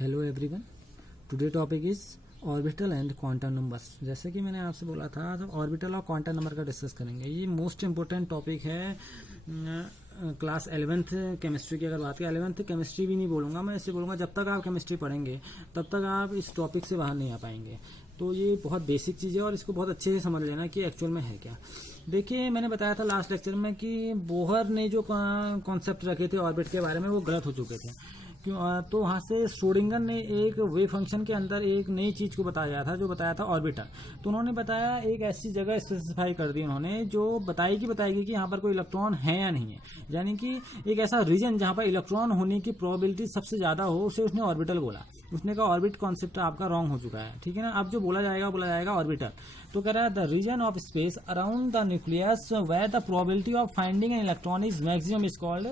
Hello everyone, today topic is orbital and quantum numbers. जैसे कि मैंने आपसे बोला था तो ऑर्बिटल और क्वांटम नंबर का डिस्कस करेंगे। ये मोस्ट इंपॉर्टेंट टॉपिक है क्लास 11th केमिस्ट्री की। अगर बात करें 11th केमिस्ट्री भी नहीं बोलूँगा मैं, इसे बोलूँगा जब तक आप केमिस्ट्री पढ़ेंगे तब तक आप इस टॉपिक से बाहर नहीं आ पाएंगे। तो ये बहुत बेसिक चीज़ है और इसको बहुत अच्छे से समझ लेना कि एक्चुअल में है क्या। देखिए, मैंने बताया था लास्ट लेक्चर में कि बोहर ने जो कॉन्सेप्ट रखे थे ऑर्बिट के बारे में वो गलत हो चुके थे। क्यों? तो वहाँ से श्रोडिंगर ने एक वेव फंक्शन के अंदर एक नई चीज़ को बताया था जो बताया था ऑर्बिटर। तो उन्होंने बताया एक ऐसी जगह स्पेसिफाई कर दी उन्होंने जो बताएगी कि यहाँ पर कोई इलेक्ट्रॉन है या नहीं है, यानी कि एक ऐसा रीजन जहाँ पर इलेक्ट्रॉन होने की प्रोबेबिलिटी सबसे ज़्यादा हो, उसे उसने ऑर्बिटल बोला। उसने कहा ऑर्बिट कॉन्सेप्ट आपका रॉन्ग हो चुका है, ठीक है ना। अब जो बोला जाएगा ऑर्बिटल। तो कह रहा है the region of space around the nucleus where the probability of finding an electron is maximum is called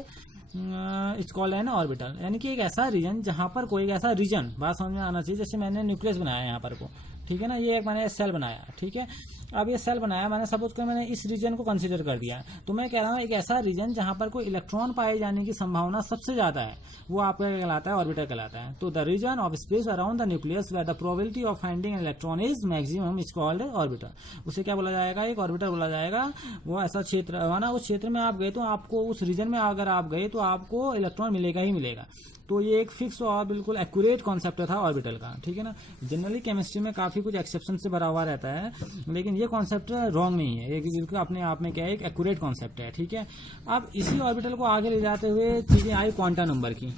an orbital. यानी कि एक ऐसा रीजन जहां पर कोई ऐसा रीजन, बात समझ में आना चाहिए। जैसे मैंने न्यूक्लियस बनाया यहाँ पर को, ठीक है ना, ये एक मैंने सेल बनाया, ठीक है। अब ये सेल बनाया मैंने, सपोज कर मैंने इस रीजन को कंसीडर कर दिया, तो मैं कह रहा हूँ एक ऐसा रीजन जहां पर कोई इलेक्ट्रॉन पाए जाने की संभावना सबसे ज्यादा है, वो आपका कहलाता है ऑर्बिटल कहलाता है। तो the region of space around the nucleus where the probability of finding an electron is maximum is called orbital. उसे क्या बोला जाएगा? एक ऑर्बिटल बोला जाएगा। वो ऐसा क्षेत्र है ना, उस क्षेत्र में आप गए तो आपको, उस रीजन में अगर आप गए तो आपको इलेक्ट्रॉन मिलेगा ही मिलेगा। तो ये एक फिक्स और बिल्कुल एक्यूरेट कॉन्सेप्ट था ऑर्बिटल का, ठीक है ना। जनरली केमिस्ट्री में काफी कुछ एक्सेप्शन से भरा हुआ रहता है, लेकिन ये कॉन्सेप्ट रॉन्ग नहीं है, ये बिल्कुल अपने आप में क्या है, एक एक्यूरेट कॉन्सेप्ट है, ठीक है। अब इसी ऑर्बिटल को आगे ले जाते हुए चीजें आई क्वांटम नंबर की।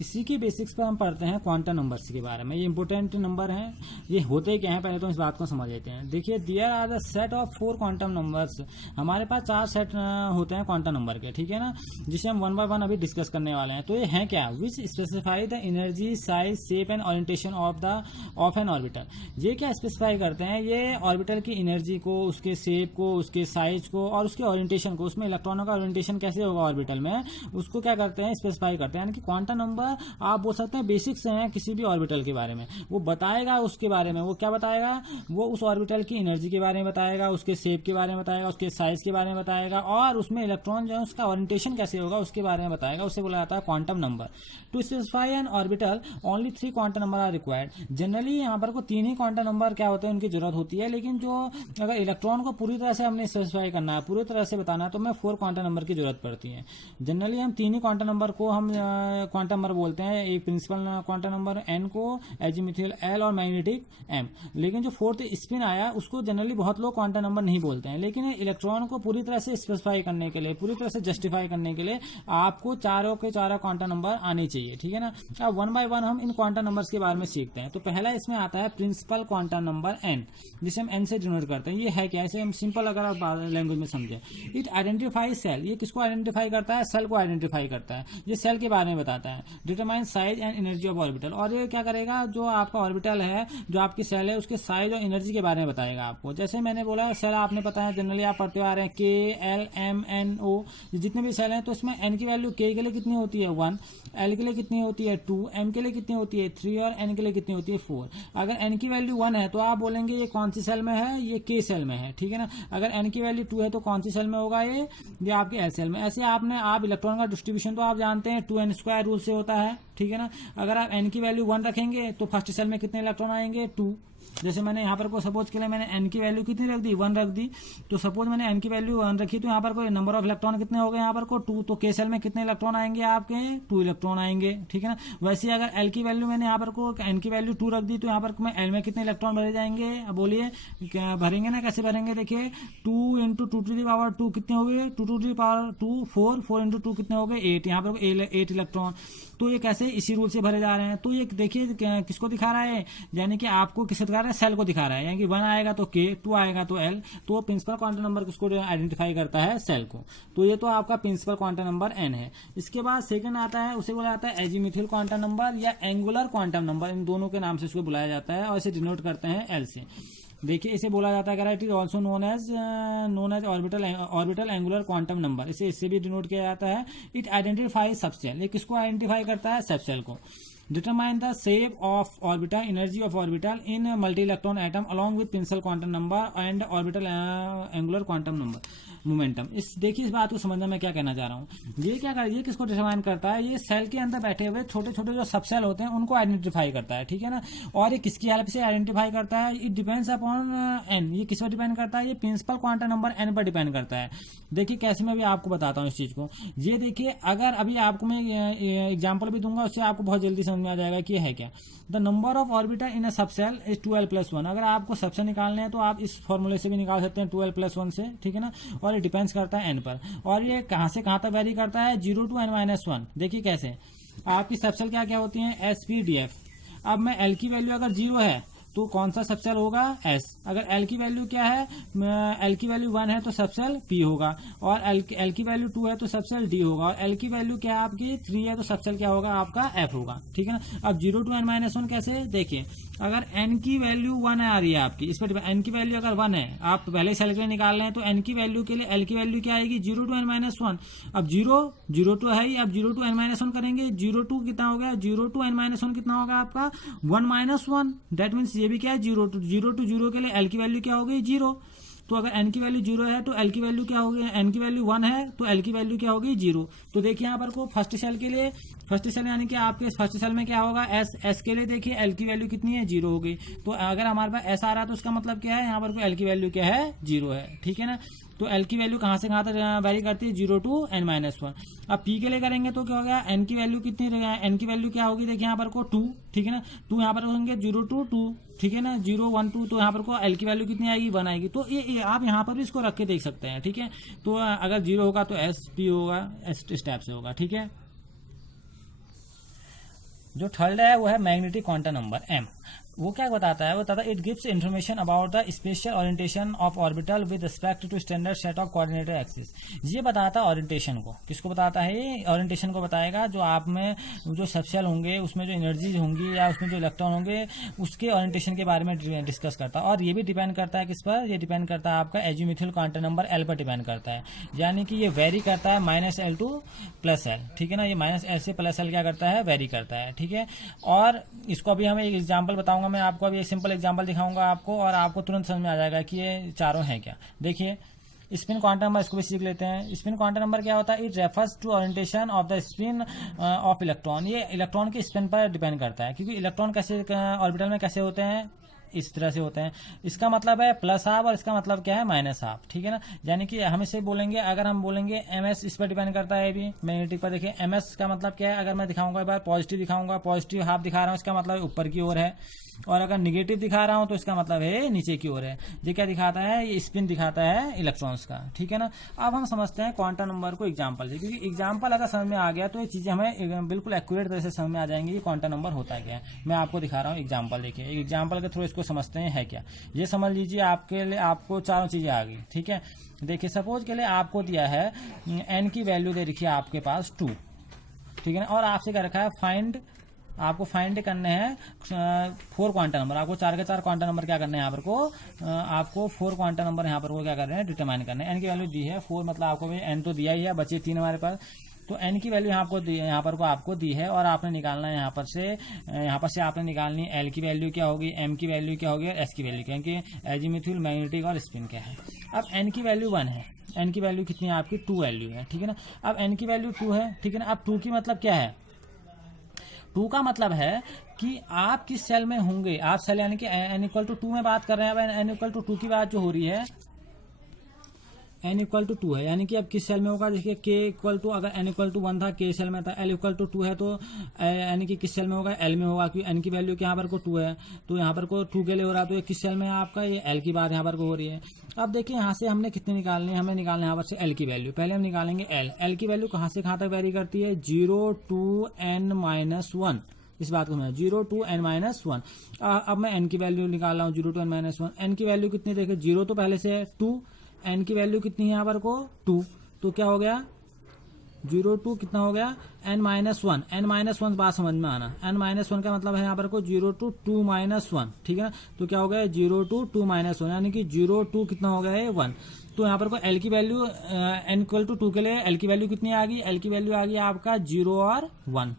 इसी के बेसिक्स पर हम पढ़ते हैं क्वांटम नंबर्स के बारे में। ये इंपोर्टेंट नंबर हैं, ये होते क्या हैं पहले तो इस बात को समझ लेते हैं। देखिए, there are the set of 4 quantum numbers. हमारे पास 4 सेट होते हैं क्वांटम नंबर के, ठीक है ना, जिसे हम 1 बाय 1 अभी डिस्कस करने वाले हैं। तो ये हैं क्या? Which specify the energy, size, shape and orientation of an orbital. ये क्या स्पेसिफाई करते हैं? ये ऑर्बिटल की एनर्जी को, उसके शेप को, उसके साइज को और उसके ओरिएंटेशन को, उसमें इलेक्ट्रॉनों का ओरिएंटेशन कैसे होगा ऑर्बिटल में, उसको क्या करते हैं? स्पेसिफाई करते हैं। यानी कि क्वांटम नंबर आप बोल सकते हैं बेसिक्स हैं किसी भी ऑर्बिटल के बारे में। वो बताएगा उसके बारे में, वो क्या बताएगा? वो उस ऑर्बिटल की एनर्जी के बारे में बताएगा, उसके शेप के बारे में बताएगा, उसके साइज के बारे में बताएगा और उसमें इलेक्ट्रॉन जो है उसका ओरिएंटेशन कैसे होगा उसके बारे में बताएगा। उसे बोला जाता है quantum number. To specify an orbital only 3 quantum number are required. Generally यहाँ पर को 3 ही क्वांटम नंबर क्या होते हैं, उनकी जरूरत होती है। लेकिन जो अगर इलेक्ट्रॉन को पूरी तरह से हमने स्पेसिफाई करना है, पूरी तरह से बताना है, तो हमें 4 क्वांटम नंबर की जरूरत पड़ती है। जनरली हम 3 ही क्वांटम नंबर को हम क्वांटम नंबर बोलते हैं। एक प्रिंसिपल क्वांटम नंबर एन को, एजीमुथियल एल और मैग्नेटिक एम। लेकिन जो 4th स्पिन आया उसको जनरली बहुत लोग क्वांटम नंबर नहीं बोलते हैं। लेकिन इलेक्ट्रॉन को पूरी तरह से स्पेसिफाई करने के लिए, पूरी तरह से जस्टिफाई करने के लिए आपको चारों के चारों क्वांटम नंबर आने चाहिए, ठीक है ना। अब 1 बाय 1 हम इन क्वांटम नंबर्स के बारे में सीखते हैं। तो पहला इसमें आता है प्रिंसिपल क्वांटम नंबर एन, जिसे हम एन से डिनोट करते हैं। ये है क्या? इसे हम सिंपल अगर आप लैंग्वेज में समझे, इट आइडेंटिफाई सेल। ये किसको आइडेंटिफाई करता है? सेल को आइडेंटिफाई करता है। ये सेल के बारे में बताता है। Determine size and energy of orbital. और ये क्या करेगा? जो आपका ऑर्बिटल है, जो आपकी सेल है, उसके साइज और एनर्जी के बारे में बताएगा आपको। जैसे मैंने बोला सेल आपने पता है, जनरली आप पढ़ते आ रहे हैं के, एल, एम, एन, ओ, जितने भी सेल हैं। तो इसमें एन की वैल्यू के लिए कितनी होती है? 1, एल के लिए कितनी होती है? 2, एम के लिए कितनी होती है? 3 और एन के लिए कितनी होती है? 4। अगर एन की वैल्यू 1 है तो आप बोलेंगे ये कौन सी सेल में है? ये के सेल में है, ठीक है ना। अगर एन की वैल्यू 2 है तो कौन सी सेल में होगा? ये आपके एल सेल में। ऐसे आप इलेक्ट्रॉन का डिस्ट्रीब्यूशन तो आप जानते हैं 2n² रूल से होता है, ठीक है ना। अगर आप एन की वैल्यू 1 रखेंगे तो फर्स्ट सेल में कितने इलेक्ट्रॉन आएंगे? 2। जैसे मैंने यहाँ पर को सपोज के लिए मैंने एन की वैल्यू कितनी रख दी? 1 रख दी। तो सपोज मैंने एन की वैल्यू 1 रखी तो यहाँ पर कोई नंबर ऑफ इलेक्ट्रॉन कितने हो गए? यहाँ पर को 2। तो के सेल में कितने इलेक्ट्रॉन आएंगे? आपके 2 इलेक्ट्रॉन आएंगे, ठीक है ना। वैसे अगर एल की वैल्यू मैंने यहाँ पर को एन की वैल्यू 2 रख दी तो यहाँ पर मैं एल में कितने इलेक्ट्रॉन भरे जाएंगे? अब बोलिए भरेंगे ना, कैसे भरेंगे? देखिए 2 × 2 टू द पावर 2 कितने हो गए? 2 टू द पावर 2 4, 4 × 2 कितने हो गए? 8। यहाँ पर 8 इलेक्ट्रॉन। तो ये कैसे? इसी रूल से भरे जा रहे हैं। तो ये देखिए किसको दिखा रहा है? यानी कि आपको किसको दिखा रहा है? सेल को दिखा रहा है। यानी कि 1 आएगा तो के, 2 आएगा तो एल। तो प्रिंसिपल क्वांटम नंबर किसको आइडेंटिफाई करता है? सेल को। तो ये तो आपका प्रिंसिपल क्वांटम नंबर एन है। इसके बाद सेकंड आता है, उसे बोला जाता है एजीमुथियल क्वांटम नंबर या एंगुलर क्वांटम नंबर। इन दोनों के नाम से इसको बुलाया जाता है और इसे डिनोट करते हैं एल से। देखिए इसे बोला जाता है, it is also known as orbital angular quantum number. इससे भी डिनोट किया जाता है। It identify subshell. ये किसको आइडेंटिफाई करता है? सबसेल को। Determine the shape of orbital, energy of orbital in multi electron atom along with principal quantum number and orbital angular quantum number momentum. इस देखिए इस बात को समझना मैं क्या कहना चाह रहा हूँ। ये क्या कर, ये किसको डिटरमाइन करता है, ये सेल के अंदर बैठे हुए छोटे छोटे जो सब सेल होते हैं उनको आइडेंटिफाई करता है, ठीक है ना। और ये किसकी हेल्प से आइडेंटिफाई करता है, इट डिपेंड्स अपॉन एन, ये किस पर डिपेंड करता है, ये प्रिंसिपल क्वांटम नंबर एन पर डिपेंड करता है। देखिए कैसे मैं भी आपको बताता हूँ इस चीज को। ये देखिए अगर अभी आपको मैं एग्जाम्पल भी दूंगा, उससे आपको बहुत जल्दी समझ में आ जाएगा कि ये है क्या। The number of orbital in a subshell is 12+1। अगर आपको सबसेल निकालने हैं तो आप इस फॉर्मूले से भी निकाल सकते हैं 12+1 से, ठीक है ना। और ये डिपेंड्स करता है एन पर, और ये कहां से कहां तक वेरी करता है, 0 to n-1। देखिए कैसे आपकी सबसेल क्या क्या होती है, SPDF। अब मैं एल की वैल्यू अगर 0 है तो कौन सा सबसेल होगा, S। अगर एल की वैल्यू क्या है, एल की वैल्यू 1 है तो सबसेल P होगा, और एल की वैल्यू 2 है तो सबसेल D होगा, और एल की वैल्यू क्या है आपकी 3 है तो सबसेल क्या होगा आपका F होगा, ठीक है ना। अब 0 to n-1 कैसे, देखिए अगर n की वैल्यू 1 आ रही है आपकी, इस पर n की वैल्यू अगर 1 है, आप पहले सेल के लिए निकाल रहे हैं, तो n की वैल्यू के लिए l की वैल्यू क्या आएगी, 0 to n-1। अब 0 to है ही, अब 0 to n-1 करेंगे, 0 to कितना हो गया, 0 to n-1 कितना होगा आपका 1-1। दैट मीन्स ये भी क्या है 0 to 0 के लिए l की वैल्यू क्या हो गई 0। तो अगर n की वैल्यू 0 है तो l की वैल्यू क्या होगी, n की वैल्यू 1 है तो l की वैल्यू क्या होगी 0। तो देखिए यहाँ पर को फर्स्ट सेल के लिए, फर्स्ट सेल यानी कि आपके फर्स्ट सेल में क्या होगा S के लिए देखिए l की वैल्यू कितनी है 0 हो गई। तो अगर हमारे पास S आ रहा है तो उसका मतलब क्या है, यहाँ पर को l की वैल्यू क्या है 0 है, ठीक है ना। तो l की वैल्यू कहां से कहां तक वेरी करती है, 0 to n-1। अब p के लिए करेंगे तो क्या हो गया, n की वैल्यू कितनी, n की वैल्यू क्या होगी, देखिए यहाँ पर को 2, ठीक है ना। 2 यहाँ पर होंगे 0 to 2, ठीक है ना, 0 1 2। तो यहाँ पर को l की वैल्यू कितनी आएगी 1 आएगी। तो ये आप यहाँ पर भी इसको रख के देख सकते हैं, ठीक है। तो अगर 0 होगा तो SP होगा, S स्टेप से होगा, ठीक है। जो थर्ड है वो है मैग्नेटिक क्वांटम नंबर M। वो क्या बताता है, वो बताता है it gives information about the spatial orientation of orbital with respect to standard set of coordinator axis. ये बताता है ओरिएंटेशन को, किसको बताता है, ये ओरिएंटेशन को बताएगा जो आप में जो सबसेल होंगे उसमें जो एनर्जी होंगी या उसमें जो इलेक्ट्रॉन होंगे उसके ओरिएंटेशन के बारे में डिस्कस करता है। और ये भी डिपेंड करता है किस पर, ये डिपेंड करता है आपका एजीमुथल क्वांटम नंबर L पर डिपेंड करता है। यानी कि ये वेरी करता है -L to +L, ठीक है ना। ये -L से +L क्या करता है, वेरी करता है, ठीक है। और इसको अभी हम एक एग्जाम्पल बताऊंगा, मैं आपको अभी एक सिंपल एग्जांपल दिखाऊंगा आपको, और आपको तुरंत समझ में आ जाएगा कि ये चारों हैं क्या। देखिए स्पिन क्वांटम नंबर, इसको भी सीख लेते हैं। स्पिन क्वांटम नंबर क्या होता है, it refers to orientation of the spin of electron. ये इलेक्ट्रॉन के स्पिन पर डिपेंड करता है, क्योंकि इलेक्ट्रॉन कैसे ऑर्बिटल में कैसे होते हैं, इस तरह से होते हैं। इसका मतलब है +हाफ और इसका मतलब क्या है -हाफ, ठीक है ना। यानी कि हम इसे बोलेंगे, अगर हम बोलेंगे MS इस पर डिपेंड करता है भी मैग्नेटिक पर। देखिए MS का मतलब क्या है, अगर मैं दिखाऊंगा एक बार पॉजिटिव दिखाऊंगा, पॉजिटिव हाफ दिखा रहा हूँ, इसका मतलब ऊपर की ओर है। और अगर निगेटिव दिखा रहा हूं तो इसका मतलब है नीचे की ओर है। ये क्या दिखाता है, ये स्पिन दिखाता है इलेक्ट्रॉन्स का, ठीक है ना। अब हम समझते हैं क्वांटम नंबर को एग्जांपल से, क्योंकि एग्जांपल अगर समझ में आ गया तो ये चीजें हमें बिल्कुल एक्यूरेट तरह से समझ में आ जाएंगी कि क्वांटम नंबर होता है क्या है। मैं आपको दिखा रहा हूँ एग्जाम्पल, देखिए एग्जाम्पल के थ्रू इसको समझते हैं है क्या। ये समझ लीजिए आपके लिए आपको चारों चीजें आ गई, ठीक है। देखिए सपोज के लिए आपको दिया है n की वैल्यू दे रखी है आपके पास 2, ठीक है ना। और आपसे क्या रखा है आपको फाइंड करने हैं 4 क्वांटम नंबर। आपको 4 के 4 क्वांटम नंबर क्या करने हैं यहाँ पर को, आपको 4 क्वांटम नंबर यहाँ पर को क्या कर रहे हैं, डिटरमाइन करने हैं। n की वैल्यू दी है 4, मतलब आपको n तो दिया ही है, बचे 3 हमारे पास। तो n की वैल्यू यहाँ पर को आपको दी है, और आपने निकालना है यहाँ पर से आपने निकालनी l की वैल्यू क्या होगी, m की वैल्यू क्या होगी, s की वैल्यू, क्योंकि एजीमुथल मैग्नेटिक और स्पिन क्या है। अब n की वैल्यू 1 है, n की वैल्यू कितनी है आपकी 2 वैल्यू है, ठीक है ना। अब n की वैल्यू 2 है, ठीक है ना। अब 2 की मतलब क्या है, 2 का मतलब है कि आप किस सेल में होंगे, आप सेल यानी कि n=2 में बात कर रहे हैं। अब n=2 की बात जो हो रही है, n=2 है, यानी कि अब किस सेल में होगा। देखिए k= अगर n=1 था, k सेल में था, l=2 है, तो यानी कि किस सेल में होगा, l में होगा, क्योंकि n की वैल्यू यहाँ पर को 2 है, तो यहाँ पर को 2 के लिए हो रहा है। तो ये किस सेल में है आपका, ये l की बात यहाँ पर को हो रही है। अब देखिए यहाँ से हमने कितनी निकालनी है, हमें निकालना है यहाँ पर से l की वैल्यू। पहले हम निकालेंगे l की वैल्यू कहाँ से कहाँ तक वेरी करती है, 0 to n-1। इस बात को मैं 0 to n-1। अब मैं n की वैल्यू निकाल रहा हूँ 0 to n-1। n की वैल्यू कितनी, देखिए 0 तो पहले से है, 2, n की वैल्यू कितनी है यहाँ पर को 2, तो क्या हो गया 0 to कितना हो गया n-1। n-1 बात समझ में आना, n-1 का मतलब है यहाँ पर को 0 to 2-1, ठीक है ना। तो क्या हो गया 0 to 2-1, यानी कि 0 to कितना हो गया है 1। तो यहाँ पर को l की वैल्यू n=2 के लिए l की वैल्यू कितनी आ गई, l की वैल्यू आ गई आपका 0 और 1,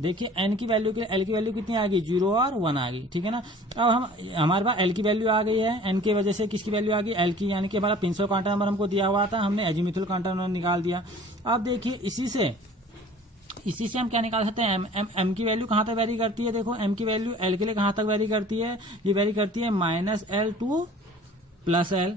देखिए एन की वैल्यू के एल की वैल्यू कितनी आ गई, 0 और 1 आ गई, ठीक है ना। अब हम हमारे पास एल की वैल्यू आ गई है, एन की वजह से किसकी वैल्यू आ गई, एल की, यानी कि हमारा प्रिंसिपल क्वांटम नंबर हमको दिया हुआ था, हमने एजीमुथल क्वांटम नंबर निकाल दिया। अब देखिए इसी से हम क्या निकाल सकते हैं, एम की वैल्यू कहाँ तक वेरी करती है, देखो एम की वैल्यू एल के लिए कहाँ तक वेरी करती है, ये वेरी करती है -L टू +L,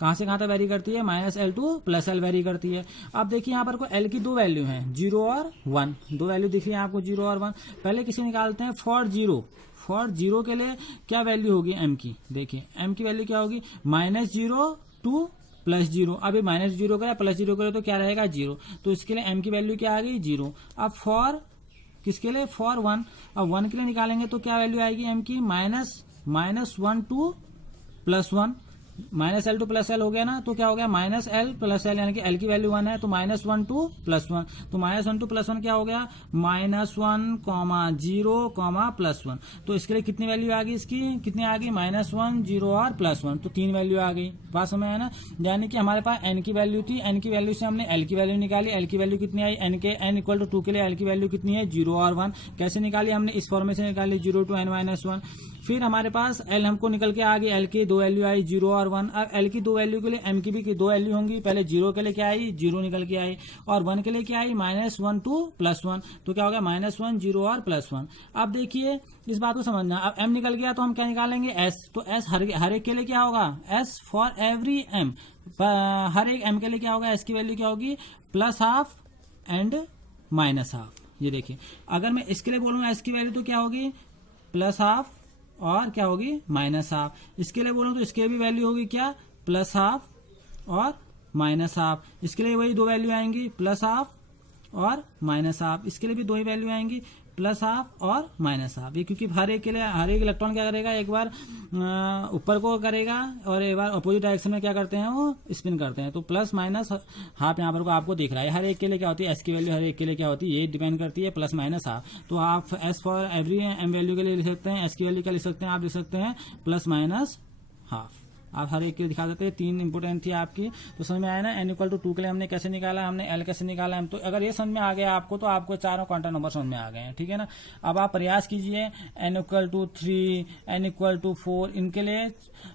कहाँ से कहाँ तक वेरी करती है, -L टू +L वेरी करती है। अब देखिए यहाँ पर को एल की दो वैल्यू हैं, 0 और 1, दो वैल्यू दिख रही है आपको 0 और 1। पहले किसे निकालते हैं, फॉर जीरो के लिए क्या वैल्यू होगी एम की, देखिए एम की वैल्यू क्या होगी, -0 टू +0। अब ये -0 करे +0 करे तो क्या रहेगा 0, तो इसके लिए एम की वैल्यू क्या आ गई 0। अब फॉर किसके लिए, फॉर 1, अब 1 के लिए निकालेंगे तो क्या वैल्यू आएगी एम की, -1 टू +1, -L टू +L हो गया ना, तो क्या हो गया -L +L, यानी कि L की वैल्यू 1 है तो -1 टू +1, तो -1 टू +1 क्या हो गया, -1, 0, +1। तो इसके लिए कितनी वैल्यू आ गई, इसकी कितनी आ गई, -1, 0 और +1, तो 3 वैल्यू आ गई। बात समझ है ना, यानी कि हमारे पास n की वैल्यू थी, n की वैल्यू से हमने l की वैल्यू निकाली, l की वैल्यू कितनी आई, n = 2 के लिए l की वैल्यू कितनी है, 0 और 1। कैसे निकाली हमने, इस फॉर्म से निकाली, 0 to n-1। फिर हमारे पास l हमको निकल के आ गई, l की दो वैल्यू आई 0 और 1। अब l की दो वैल्यू के लिए m की भी दो वैल्यू होंगी, पहले 0 के लिए क्या आई, 0 निकल के आई, और 1 के लिए क्या आई, -1 टू +1, तो क्या हो गया -1, 0 और +1। अब देखिए इस बात को समझना, अब m निकल गया तो हम क्या निकालेंगे, s, तो s हर एक के लिए क्या होगा, s फॉर एवरी m, हर एक m के लिए क्या होगा, s की वैल्यू क्या होगी, +½ एंड -½ ये देखिए अगर मैं इसके लिए बोलूंगा s की वैल्यू तो क्या होगी, +½ और क्या होगी, -½ इसके लिए बोलूं तो इसके भी वैल्यू होगी क्या, +½ और -½ इसके लिए वही दो वैल्यू आएंगी, +½ और -½ इसके लिए भी दो ही वैल्यू आएंगी, +½ और -½ ये क्योंकि हर एक के लिए हर एक इलेक्ट्रॉन क्या करेगा, एक बार ऊपर को करेगा और एक बार अपोजिट डायरेक्शन में क्या करते हैं, वो स्पिन करते हैं, तो +-½ यहाँ पर को आपको दिख रहा है। हर एक के लिए क्या होती है, s की वैल्यू हर एक के लिए क्या होती है, ये डिपेंड करती है +-½ तो आप s for every m value के लिए लिख सकते हैं, s की वैल्यू क्या लिख सकते हैं, आप लिख सकते हैं +-½ आप हर एक के दिखा देते हैं। 3 इंपोर्टेंट थी आपकी, तो समझ में आया ना। n = 2 के लिए हमने कैसे निकाला, हमने l कैसे निकाला, तो अगर ये समझ में आ गया आपको तो आपको चारों क्वांटम नंबर समझ में आ गए हैं, ठीक है ना। अब आप प्रयास कीजिए, n = 3, n = 4, इनके लिए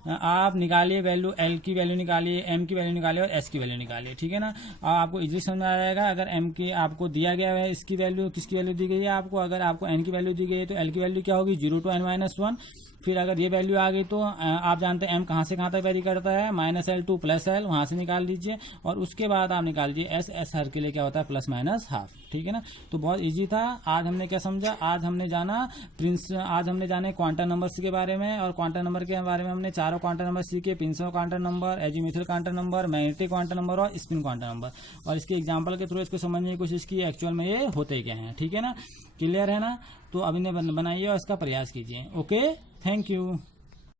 आप निकालिए वैल्यू, l की वैल्यू निकालिए, m की वैल्यू निकालिए और s की वैल्यू निकालिए, ठीक है ना। अब आपको इजी समझ में आ जाएगा। अगर m की आपको दिया गया है, इसकी वैल्यू किसकी वैल्यू दी गई है आपको, अगर आपको n की वैल्यू दी गई है तो l की वैल्यू क्या होगी, 0 to n-1। फिर अगर ये वैल्यू आ गई तो आप जानते हैं m कहाँ से कहाँ तक वेरी करता है, -L टू +L, वहां से निकाल लीजिए और उसके बाद आप निकाल लीजिए s हर के लिए क्या होता है, +-½ ठीक है ना। तो बहुत इजी था। आज हमने क्या समझा, आज हमने जाने क्वांटम नंबर्स के बारे में, और क्वांटम नंबर के बारे में हमने चारों क्वांटम नंबर सीखे, principal quantum number, azimuthal quantum number, magnetic quantum number और स्पिन क्वांटम नंबर, और इसके एग्जाम्पल के थ्रू इसको समझने की कोशिश की एक्चुअल में ये होते क्या हैं, ठीक है ना। क्लियर है ना, तो अभी ने बनाइए और इसका प्रयास कीजिए। Okay, thank you.